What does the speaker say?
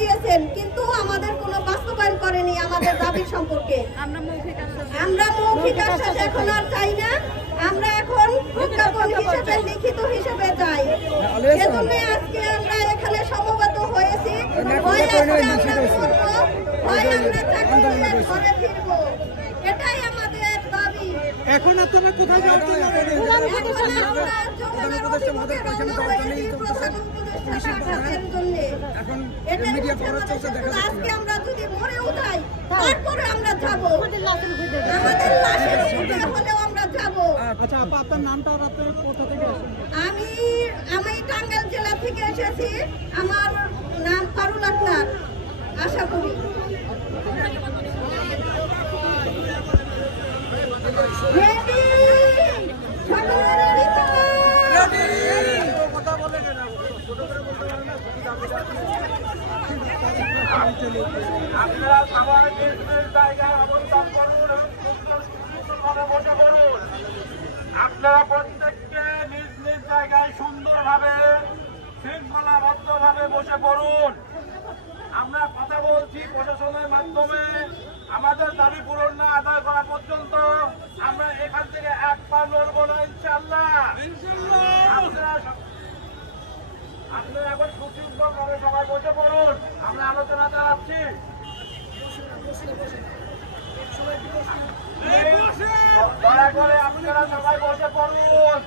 দিয়েছেন কিন্তু আমাদের কোনো বাস্তবায়ন করেনি আমাদের দাবি সম্পর্কে। আমরা মৌখিক আশ্বাস এখন আর চাই না আমরা এখন প্রজ্ঞাপন হিসেবে লিখিত হিসেবে চাই। সেজন্য আজকে আমরা এখানে সমবেত হয়েছি। হয় আজকে আমরা করব হয় আমরা চাকরি ঘরে ফিরবো। এটাই আমাদের দাবি। এখন আপনারা কোথায় জন্য আমরা আজকে আমরা যদি মরেও যাই তারপরে আমরা যাব। আমাদের লাশের খুঁজে হলেও আমরা যাব। আচ্ছা আপা আপনার নামটা আর আপনি কোথা থেকে আসেন আমি আমি টাঙ্গাইল জেলা থেকে এসেছি। আমার নাম পারুল আক্তার আশা করি। Ready? আপনারা নিজ নিজ জায়গায় অবস্থান করুন সুন্দরভাবে বসে করুন আপনারা প্রত্যেককে নিজ নিজ জায়গায় সুন্দরভাবে, শৃঙ্খলাবদ্ধভাবে বসে পড়ুন। আমরা কথা বলছি প্রশাসনের মাধ্যমে। আমাদের দাবি পূরণ না আদায় করা পর্যন্ত আমরা এখান থেকে এক পা নড়বো না ইনশাল্লাহ আপনারা সব- আপনারা এখন সুশৃঙ্খল ভাবে সবাই বসে পড়ুন। আমরা আলোচনা চালাচ্ছি। দয়া করে আপনারা সবাই বসে পড়ুন।